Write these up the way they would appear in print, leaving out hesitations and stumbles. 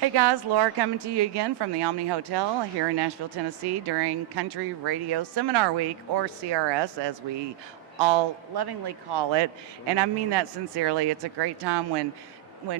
Hey guys, Laura coming to you again from the Omni Hotel here in Nashville, Tennessee during Country Radio Seminar Week, or CRS as we all lovingly call it. And I mean that sincerely. It's a great time when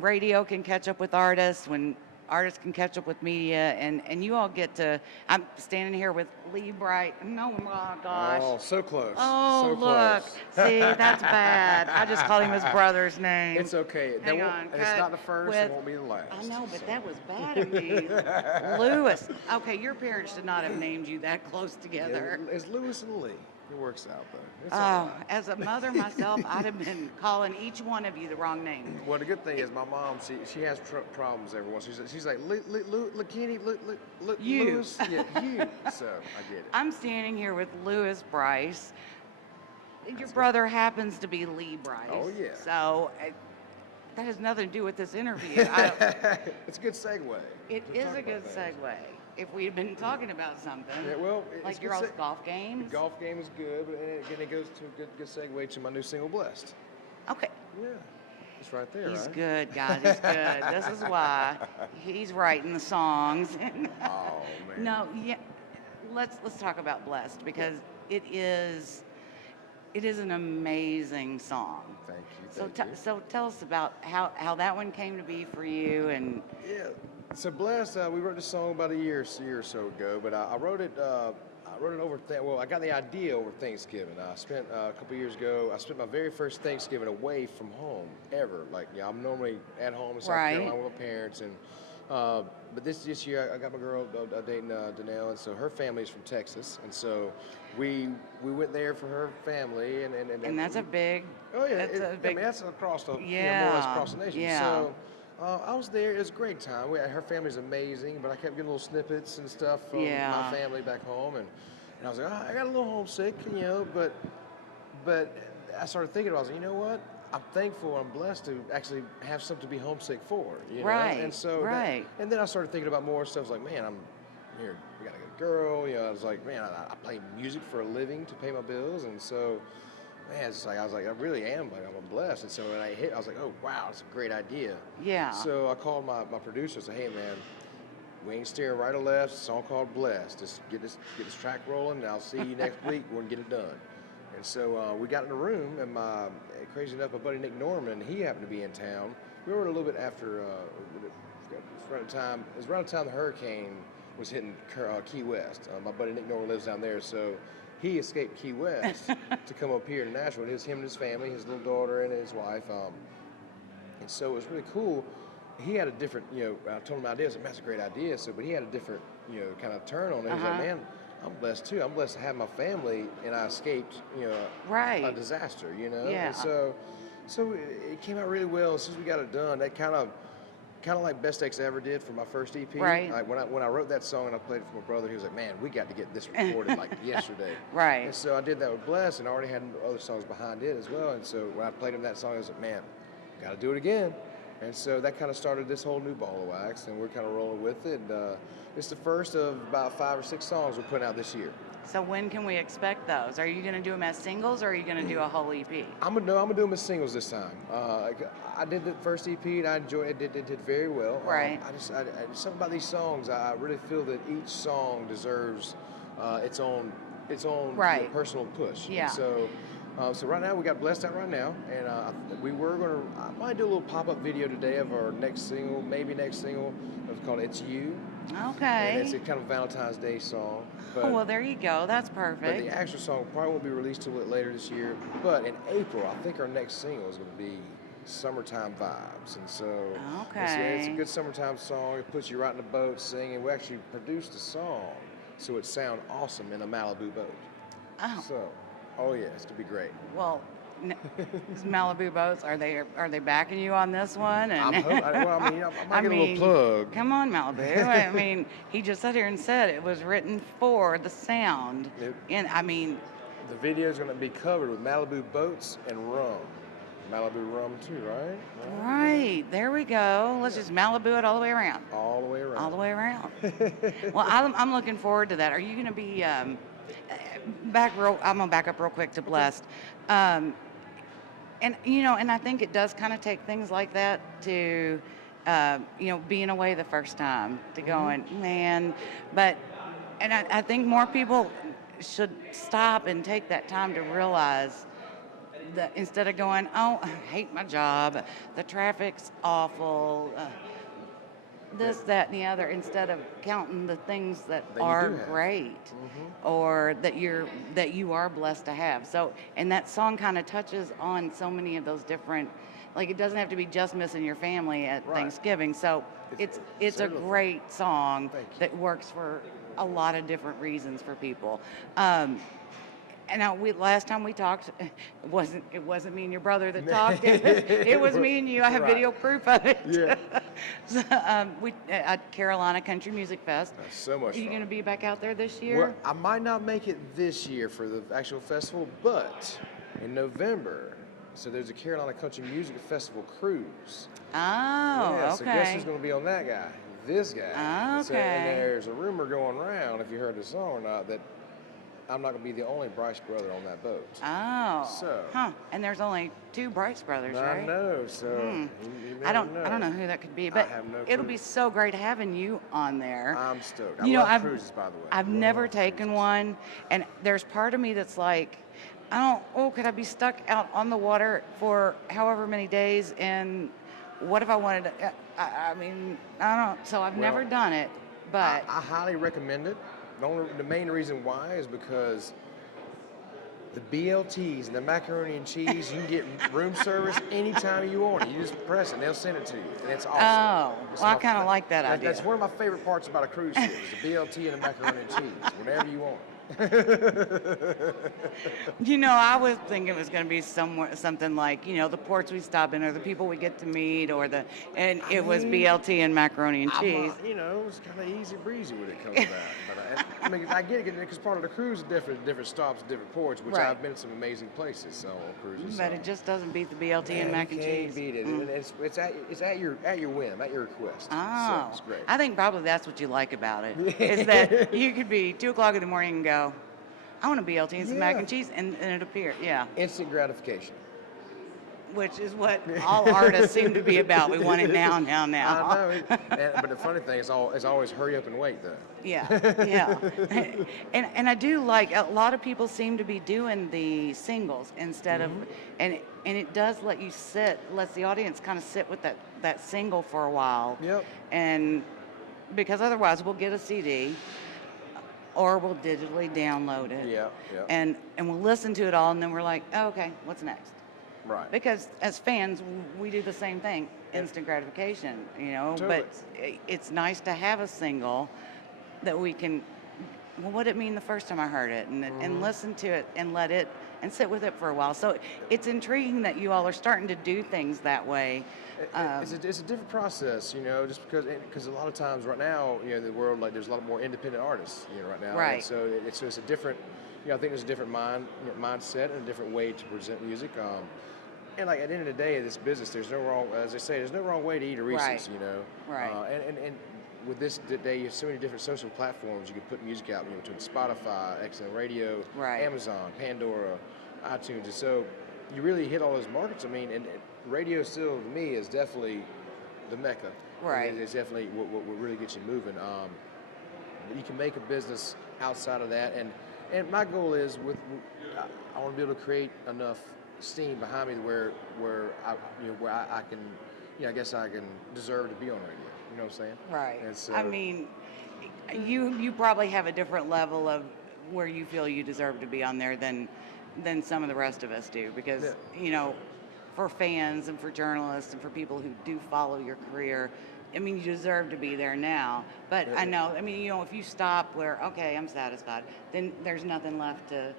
radio can catch up with artists, when artists can catch up with media, and you all get to. I'm standing here with Lee Bright. No, oh my gosh. Oh, so close. Oh, so look. close. See, that's bad. I just called him his brother's name. It's okay. Hang on. And it's not the first, it won't be the last. I know, but that was bad of me. Lewis. Okay, your parents did not have named you that close together. Yeah, it's Lewis and Lee. It works out, though. It's all right. As a mother myself, I'd have been calling each one of you the wrong name. Well, the good thing is my mom, she has problems every once. She's like, Kenny, You. Lewis. Yeah, you. So, I get it. I'm standing here with Lewis Brice. Your brother happens to be Lee Brice. Oh, yeah. So that has nothing to do with this interview. It's a good segue. It is a good segue. If we had been talking about something, Yeah, well, like your all's golf games. The golf game is good, but again, it goes to a good segue to my new single, Blessed. Okay. Yeah, it's right there, He's right? good, guys. He's good. This is why he's writing the songs. Oh, man. No, yeah. Let's talk about Blessed because it is an amazing song. Thank you. So tell us about how that one came to be for you and. Yeah. So Blessed, we wrote this song about a year or so ago, but I wrote it. I wrote it over. I got the idea over Thanksgiving. I spent a couple years ago. I spent my very first Thanksgiving away from home ever. Like, I'm normally at home in South Carolina with my parents, and but this year I got my girl dating Danelle, and so her family's from Texas, and so we went there for her family, and that's a big. Oh yeah, big. That's across the more or Yeah. less across the nation. Yeah. So. I was there. It was a great time. Her family's amazing, but I kept getting little snippets and stuff from my family back home, and I was like, I got a little homesick, But I started thinking, I was like, you know what? I'm thankful. I'm blessed to actually have something to be homesick for. Right. And so, and then I started thinking about more stuff. Like, man, I'm here. We got a good girl. I was like, man, I play music for a living to pay my bills, and so. Man, it's like I was like, I really am like I'm blessed. And so when I hit, I was like, oh wow, it's a great idea. Yeah. So I called my producer and said, hey man, we ain't steering right or left. It's a song called Blessed. Just get this track rolling, and I'll see you next week. We're gonna get it done. And so we got in the room, and crazy enough, my buddy Nick Norman, he happened to be in town. We were a little bit after. It was around the time the hurricane was hitting Key West. My buddy Nick Norman lives down there, so. He escaped Key West to come up here to Nashville. It was him and his family, his little daughter and his wife. And so it was really cool. He had a different, I told him my idea. I said, man, that's a great idea. But he had a different, kind of turn on it. He was like, man, I'm blessed too. I'm blessed to have my family, and I escaped, a disaster, Yeah. And so it came out really well. As soon as we got it done, that kind of like Best X Ever did for my first EP. Right. Like when I wrote that song and I played it for my brother, he was like, man, we got to get this recorded like yesterday. Right. And so I did that with Bless, and I already had other songs behind it as well. And so when I played him that song, I was like, man, got to do it again. And so that kind of started this whole new ball of wax, and we're kind of rolling with it. And it's the first of about 5 or 6 songs we're putting out this year. So when can we expect those? Are you going to do them as singles, or are you going to do a whole EP? I'm gonna do them as singles this time. I did the first EP, and I enjoyed it. It did very well. Right. I something about these songs. I really feel that each song deserves its own personal push. Yeah. And so right now we got Blessed out right now, and I might do a little pop-up video today of our next single, maybe next single. It's called "It's You." Okay. And it's a kind of Valentine's Day song. But, well, there you go. That's but perfect. the actual song probably won't be released till later this year. But in April, I think our next single is going to be "Summertime Vibes," and so it's a good summertime song. It puts you right in the boat singing. We actually produced a song so it sound awesome in a Malibu boat. Oh. So. Oh yeah, it's gonna be great. Well, these Malibu boats, are they backing you on this one? And I might get a little plug. Come on, Malibu. I mean, he just sat here and said it was written for the sound. The video is gonna be covered with Malibu boats and rum. Malibu rum too, right? Right. There we go. Let's just Malibu it all the way around. All the way around. All the way around. Well, I'm looking forward to that. Are you gonna be? I'm gonna back up real quick to Blessed, and I think it does kind of take things like that to being away the first time to going, man, but, and I think more people should stop and take that time to realize that instead of going, oh, I hate my job, the traffic's awful, this, that, and the other, instead of counting the things that That you are do have. great or that you are blessed to have. So, and that song kind of touches on so many of those different, like it doesn't have to be just missing your family at Right. Thanksgiving. So it's a several things. great song Thank you. that works for a lot of different reasons for people. And last time we talked, it wasn't me and your brother that talked. It was me and you. I have Right. video proof of it. Yeah. So, we at Carolina Country Music Fest. That's so much Are you fun. going to be back out there this year? Well, I might not make it this year for the actual festival, but in November, so there's a Carolina Country Music Festival cruise. Oh, Yeah, okay. so guess who's going to be on that guy? This guy. Ah, So, and okay. there's a rumor going around, if you heard the song or not, that I'm not going to be the only Brice brother on that boat. Oh. So- And there's only 2 Brice brothers, I right? know, so you I never don't know who that could be, I but have no it'll clue. be so great having you on there. I'm stoked. I You know, love cruises, by the way. I've Love never taken cruises. one, and there's part of me that's like, could I be stuck out on the water for however many days? And what if I wanted to? I mean, I don't. So I've never Well, done it, but I highly recommend it. The main reason why is because the BLTs and the macaroni and cheese, you can get room service anytime you want it. You just press it and they'll send it to you. And it's awesome. Oh, It's well, I my kinda fa- like that idea. That's one of my favorite parts about a cruise ship is the BLT and the macaroni and cheese, whenever you want. I was thinking it was going to be something like the ports we stop in, or the people we get to meet, and it was mean, BLT and macaroni and cheese. It's kind of easy breezy when it comes to that. But I mean, I get it because part of the cruise is different stops, different ports, which Right. I've been to some amazing places. So on cruises. But so. it just doesn't beat the BLT and Man, mac you and can't cheese. beat it. And it's at your whim, at your request. Oh, So it's great. I think probably that's what you like about it, is that you could be 2 o'clock in the morning and go, I want a BLT and some mac Yeah. and cheese, and it appeared, yeah, Instant gratification. which is what all artists seem to be about. We want it now. I know. But the funny thing is always hurry up and wait, though. Yeah, yeah. And I do like, a lot of people seem to be doing the singles instead of, and it does lets the audience kind of sit with that single for a while. Yep. And because otherwise we'll get a CD or we'll digitally download it. Yeah, yeah. And we'll listen to it all, and then we're like, oh, okay, what's next? Right. Because as fans, we do the same thing, instant gratification, Totally. but it's nice to have a single that we can, well, what did it mean the first time I heard it, and listen to it and let it, and sit with it for a while. So it's intriguing that you all are starting to do things that way. It's a different process, just because a lot of times right now, in the world, like there's a lot more independent artists, right now. Right. And so it's a different, I think there's a different mindset and a different way to present music. And like at the end of the day, of this business, there's no wrong, as I say, there's no wrong way to eat a Reese's, Right. And with this day, you have so many different social platforms. You can put music out, between Spotify, XM Radio, Right. Amazon, Pandora, iTunes, and so you really hit all those markets. I mean, and radio still to me is definitely the mecca. Right. It's definitely what really gets you moving. But you can make a business outside of that, and my goal is I want to be able to create enough steam behind me where I can, I guess I can deserve to be on radio. You know what I'm saying? Right. And so, I mean, you probably have a different level of where you feel you deserve to be on there than some of the rest of us do, because for fans and for journalists and for people who do follow your career, I mean, you deserve to be there now. But I know, I mean, if you stop where, okay, I'm satisfied, then there's nothing left to.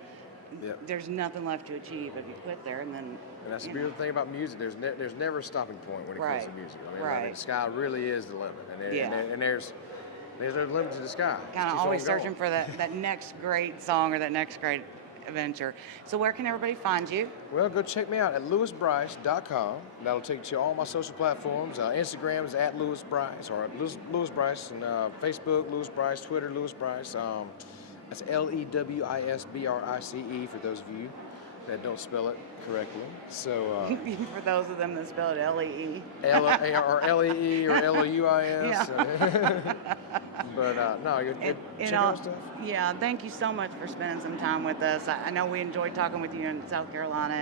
Yep. There's nothing left to achieve if you quit there, and then. And that's the beautiful thing about music. There's never a stopping point when it Right. comes to music. I mean, Right. the sky really is the limit, and there's no limit to the sky. It Kind just of keeps always on going. searching for that next great song or that next great adventure. So where can everybody find you? Well, go check me out at lewisbrice.com. That'll take you to all my social platforms. Instagram is at Lewis Brice, or Lewis Brice, and Facebook, Lewis Brice, Twitter, Lewis Brice. That's LEWISBRICE for those of you. that don't spell it correctly. So For those of them that spell it L-E-E. or L-E-E or L-O-U-I-S. Yeah. But no, And, check out stuff. yeah, thank you so much for spending some time with us. I know we enjoyed talking with you in South Carolina,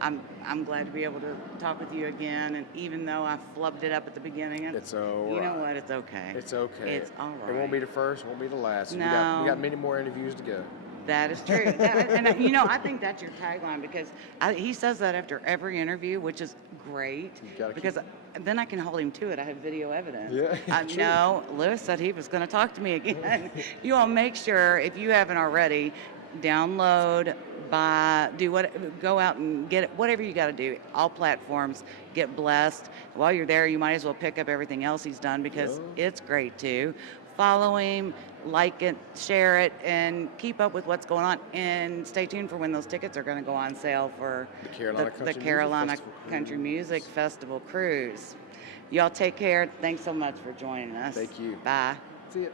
and I'm glad to be able to talk with you again. And even though I flubbed it up at the beginning, It's all you right. know what? It's okay. It's okay. It's all right. It won't be the first, won't be the last. No. We got many more interviews to go. That is true. And I think that's your tagline, because he says that after every interview, which is great, because then I can hold him to it. I have video evidence. Yeah, true. No, Lewis said he was going to talk to me again. You all make sure, if you haven't already, download, buy, go out and get it, whatever you got to do. All platforms, get blessed. While you're there, you might as well pick up everything else he's done, because it's great too. Follow him, like it, share it, and keep up with what's going on. And stay tuned for when those tickets are going to go on sale for the Carolina Country Music Festival Cruise. Y'all take care. Thanks so much for joining us. Thank you. Bye. See ya.